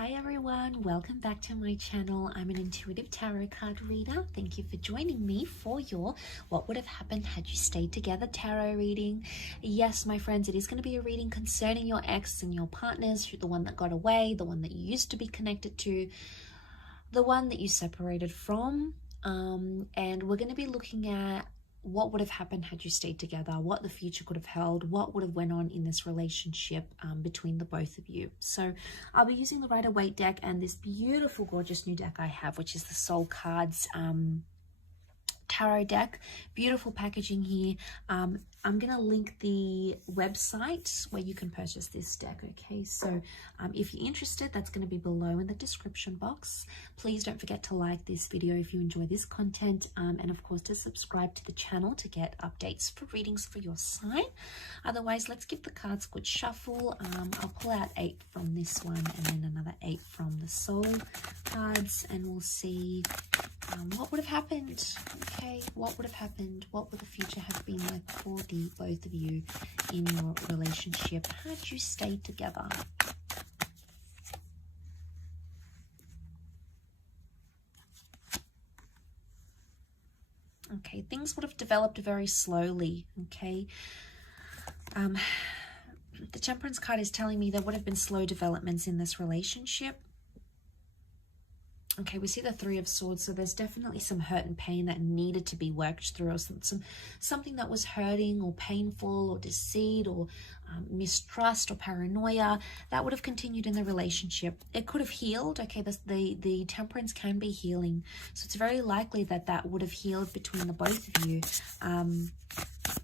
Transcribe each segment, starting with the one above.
Hi everyone, welcome back to my channel. I'm an intuitive tarot card reader. Thank you for joining me for your What Would Have Happened Had You Stayed Together tarot reading. Yes, my friends, it is going to be a reading concerning your ex and your partners, the one that got away, the one that you used to be connected to, the one that you separated from. And we're going to be looking at what would have happened had you stayed together, what the future could have held, what would have went on in this relationship between the both of you. So I'll be using the Rider-Waite deck and this beautiful, gorgeous new deck I have, which is the Soul Cards tarot deck. Beautiful packaging here. I'm going to link the website where you can purchase this deck, okay? So if you're interested, that's going to be below in the description box. Please don't forget to like this video if you enjoy this content, and of course to subscribe to the channel to get updates for readings for your sign. Otherwise, let's give the cards a good shuffle. I'll pull out 8 from this one and then another 8 from the Soul cards, and we'll see what would have happened. Okay, what would have happened? What would the future have been like for the both of you in your relationship had you stayed together? Okay, things would have developed very slowly. Okay, the Temperance card is telling me there would have been slow developments in this relationship. Okay, we see the Three of Swords, so there's definitely some hurt and pain that needed to be worked through, or something that was hurting or painful or deceit or mistrust or paranoia that would have continued in the relationship. It could have healed. Okay, the Temperance can be healing, so it's very likely that that would have healed between the both of you,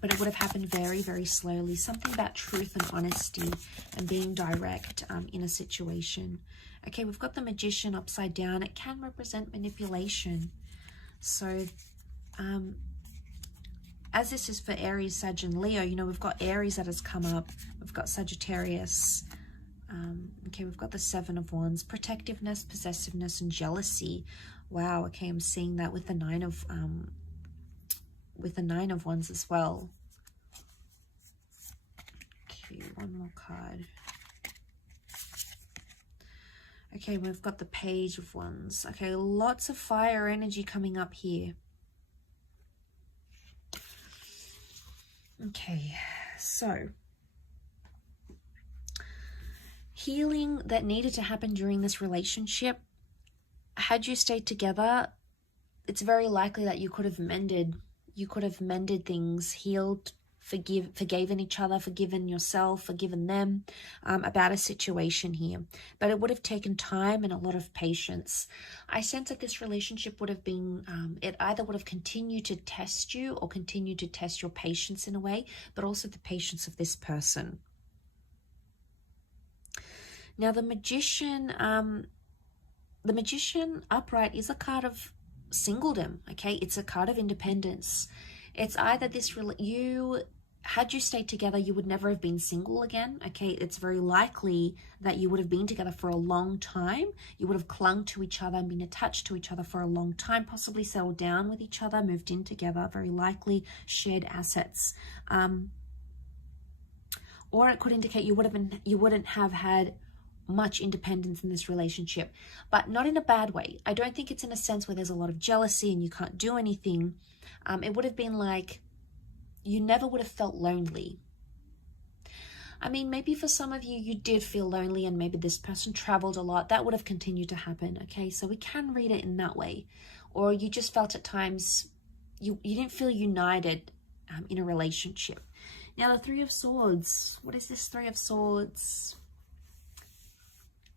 but it would have happened very, very slowly. Something about truth and honesty and being direct in a situation. Okay, we've got the Magician upside down. It can represent manipulation. So, as this is for Aries, Sag, and Leo, you know, we've got Aries that has come up. We've got Sagittarius. Okay, we've got the Seven of Wands. Protectiveness, possessiveness, and jealousy. Wow, okay, I'm seeing that with the Nine of Wands as well. Okay, one more card. Okay, we've got the Page of Wands. Okay, lots of fire energy coming up here. Okay, so healing that needed to happen during this relationship. Had you stayed together, it's very likely that you could have mended things, healed, forgiven each other, forgiven yourself, forgiven them about a situation here. But it would have taken time and a lot of patience. I sense that this relationship would have been, it either would have continued to test you or continued to test your patience in a way, but also the patience of this person. Now the Magician upright is a card of singledom, okay? It's a card of independence. It's either had you stayed together, you would never have been single again, okay? It's very likely that you would have been together for a long time. You would have clung to each other and been attached to each other for a long time, possibly settled down with each other, moved in together, very likely shared assets. Or it could indicate you wouldn't have had much independence in this relationship, but not in a bad way. I don't think it's in a sense where there's a lot of jealousy and you can't do anything. It would have been like you never would have felt lonely. I mean, maybe for some of you, you did feel lonely and maybe this person traveled a lot. That would have continued to happen, okay? So we can read it in that way. Or you just felt at times you didn't feel united in a relationship. Now, the Three of Swords. What is this Three of Swords?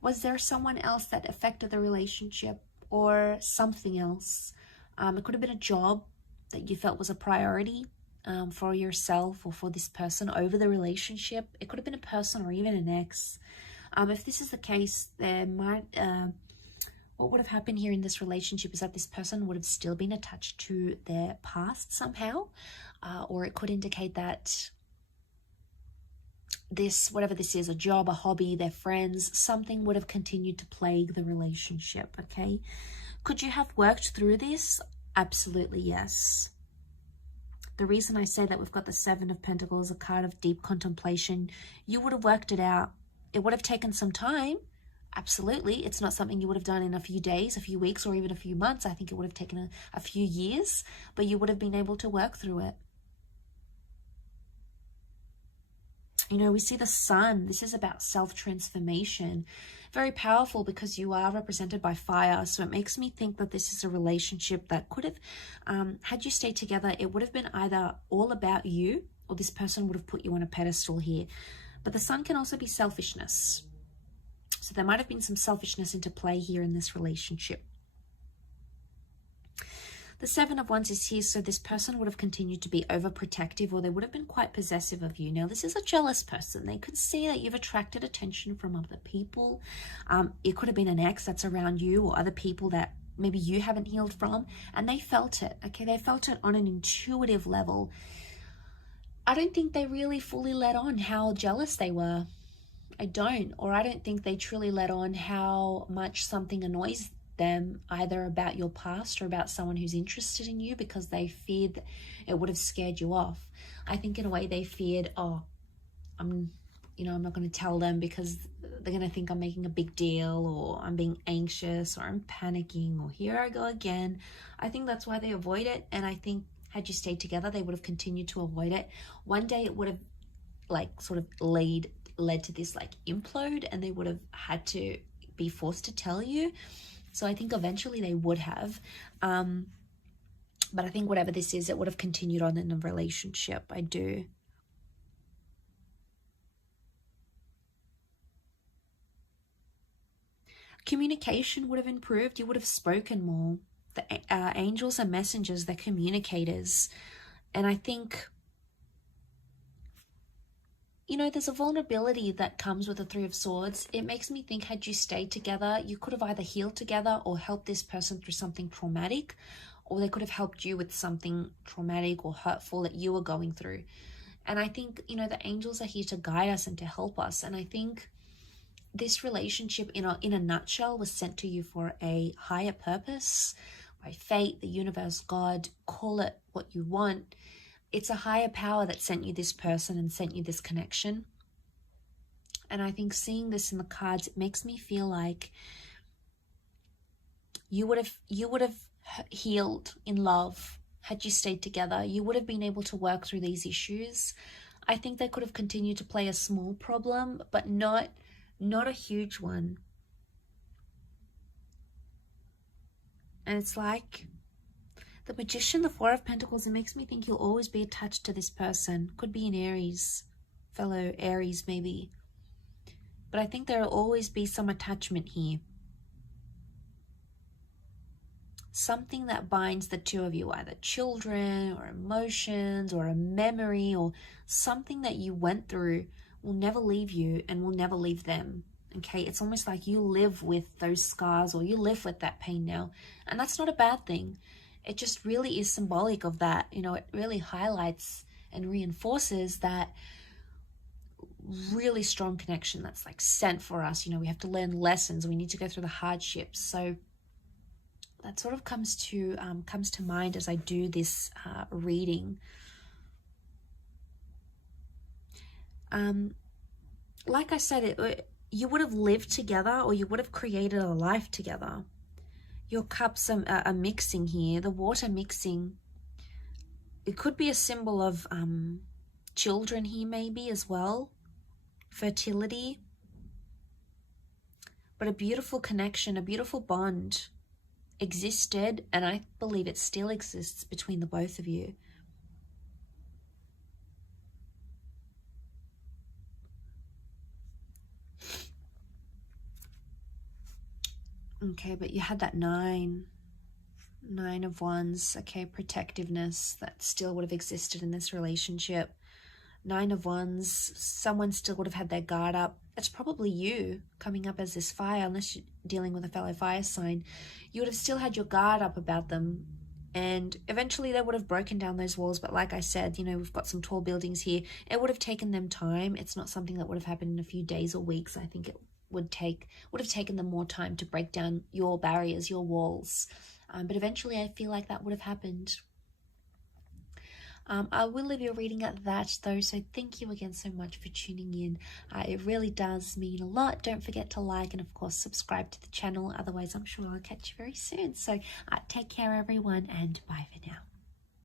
Was there someone else that affected the relationship or something else? It could have been a job that you felt was a priority for yourself or for this person over the relationship. It could have been a person or even an ex. If this is the case, there might what would have happened here in this relationship is that this person would have still been attached to their past somehow, or it could indicate that whatever this is, a job, a hobby, their friends, something would have continued to plague the relationship, okay? Could you have worked through this? Absolutely, yes. The reason I say that we've got the Seven of Pentacles, a card of deep contemplation, you would have worked it out. It would have taken some time, Absolutely, it's not something you would have done in a few days, a few weeks, or even a few months. I think it would have taken a few years, but you would have been able to work through it. You know, we see the sun. This is about self-transformation. Very powerful because you are represented by fire. So it makes me think that this is a relationship that could have, had you stayed together, it would have been either all about you or this person would have put you on a pedestal here. But the sun can also be selfishness. So there might have been some selfishness into play here in this relationship. The Seven of Wands is here, so this person would have continued to be overprotective, or they would have been quite possessive of you. Now, this is a jealous person. They could see that you've attracted attention from other people. It could have been an ex that's around you or other people that maybe you haven't healed from, and they felt it, okay? They felt it on an intuitive level. I don't think they really fully let on how jealous they were. I don't think they truly let on how much something annoys them, either about your past or about someone who's interested in you, because they feared that it would have scared you off. I think in a way they feared, oh, I'm not going to tell them because they're going to think I'm making a big deal, or I'm being anxious, or I'm panicking, or here I go again. I think that's why they avoid it. And I think had you stayed together, they would have continued to avoid it. One day it would have like sort of led to this like implode, and they would have had to be forced to tell you. So I think eventually they would have. But I think whatever this is, it would have continued on in a relationship. I do. Communication would have improved. You would have spoken more. The angels are messengers. They're communicators. And I think, you know, there's a vulnerability that comes with the Three of Swords. It makes me think, had you stayed together, you could have either healed together or helped this person through something traumatic, or they could have helped you with something traumatic or hurtful that you were going through. And I think, you know, the angels are here to guide us and to help us. And I think this relationship in a nutshell was sent to you for a higher purpose, by fate, the universe, God, call it what you want. It's a higher power that sent you this person and sent you this connection. And I think seeing this in the cards, it makes me feel like you would have healed in love had you stayed together. You would have been able to work through these issues. I think they could have continued to play a small problem, but not a huge one. And it's like the Magician, the Four of Pentacles, it makes me think you'll always be attached to this person. Could be an Aries, fellow Aries maybe. But I think there will always be some attachment here. Something that binds the two of you, either children or emotions or a memory or something that you went through will never leave you and will never leave them. Okay, it's almost like you live with those scars, or you live with that pain now. And that's not a bad thing. It just really is symbolic of that. You know, it really highlights and reinforces that really strong connection that's like sent for us. You know, we have to learn lessons. We need to go through the hardships. So that sort of comes to mind as I do this reading. Like I said, you would have lived together, or you would have created a life together. Your cups are mixing here, the water mixing. It could be a symbol of children here maybe as well, fertility. But a beautiful connection, a beautiful bond existed, and I believe it still exists between the both of you. Okay, but you had that Nine of Wands, okay, protectiveness that still would have existed in this relationship. Nine of Wands, someone still would have had their guard up. It's probably you coming up as this fire, unless you're dealing with a fellow fire sign. You would have still had your guard up about them, and eventually they would have broken down those walls. But like I said, you know, we've got some tall buildings here. It would have taken them time. It's not something that would have happened in a few days or weeks. I think it would have taken them more time to break down your barriers, your walls. But eventually I feel like that would have happened. I will leave your reading at that though, so thank you again so much for tuning in. It really does mean a lot. Don't forget to like and of course subscribe to the channel, otherwise I'm sure I'll catch you very soon. So take care everyone, and bye for now.